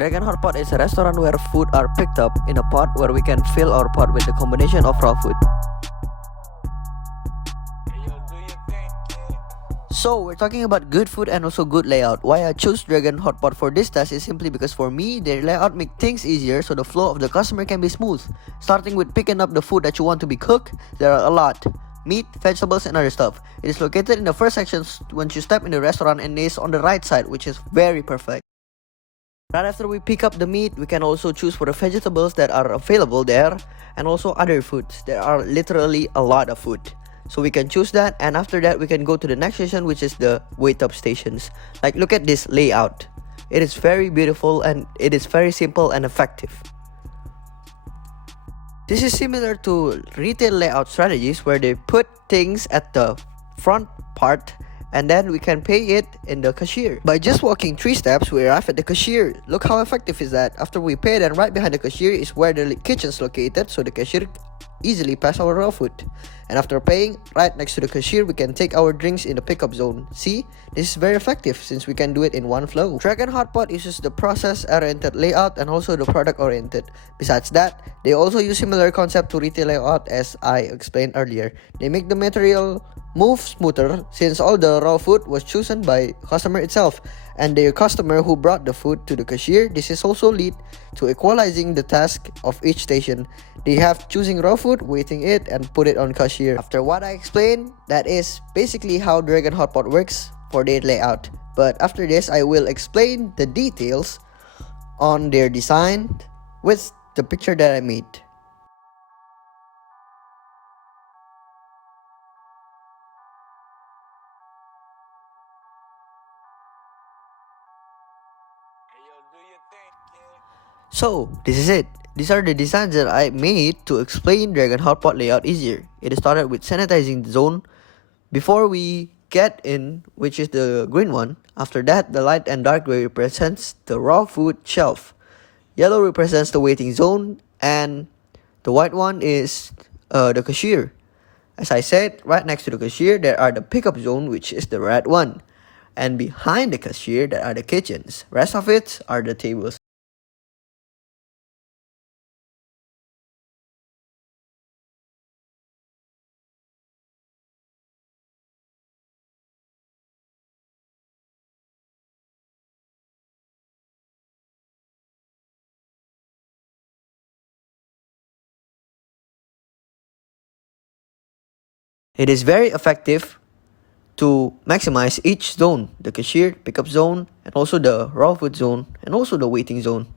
Dragon Hot Pot is a restaurant where food are picked up in a pot where we can fill our pot with a combination of raw food. So we're talking about good food and also good layout. Why I choose Dragon Hot Pot for this task is simply because for me, their layout make things easier so the flow of the customer can be smooth. Starting with picking up the food that you want to be cooked, there are a lot. Meat, vegetables and other stuff. It is located in the first section once you step in the restaurant and is on the right side, which is very perfect. Right after we pick up the meat, we can also choose for the vegetables that are available there and also other foods. There are literally a lot of food. So we can choose that, and after that we can go to the next station, which is the wait up stations. Like, look at this layout. It is very beautiful and it is very simple and effective. This is similar to retail layout strategies where they put things at the front part and then we can pay it in the cashier. By just walking 3 steps, we arrive at the cashier. Look how effective is that. After we pay, then right behind the cashier is where the kitchen is located, so the cashier easily pass our raw food. And after paying, right next to the cashier, we can take our drinks in the pickup zone. See, this is very effective since we can do it in one flow. Dragon Hot Pot uses the process-oriented layout and also the product-oriented. Besides that, they also use similar concept to retail layout as I explained earlier. They make the material move smoother since all the raw food was chosen by customer itself and the customer who brought the food to the cashier. This is also lead to equalizing the task of each station. They have choosing raw food, waiting it and put it on cashier. After what I explained, that is basically how Dragon Hot Pot works for their layout. But after this, I will explain the details on their design with the picture that I made. So, this is it. These are the designs that I made to explain Dragon Hot Pot layout easier. It started with sanitizing the zone before we get in, which is the green one. After that, the light and dark gray represents the raw food shelf. Yellow represents the waiting zone, and the white one is the cashier. As I said, right next to the cashier, there are the pickup zone, which is the red one. And behind the cashier, there are the kitchens. Rest of it are the tables. It is very effective to maximize each zone, the cashier, pickup zone, and also the raw food zone, and also the waiting zone.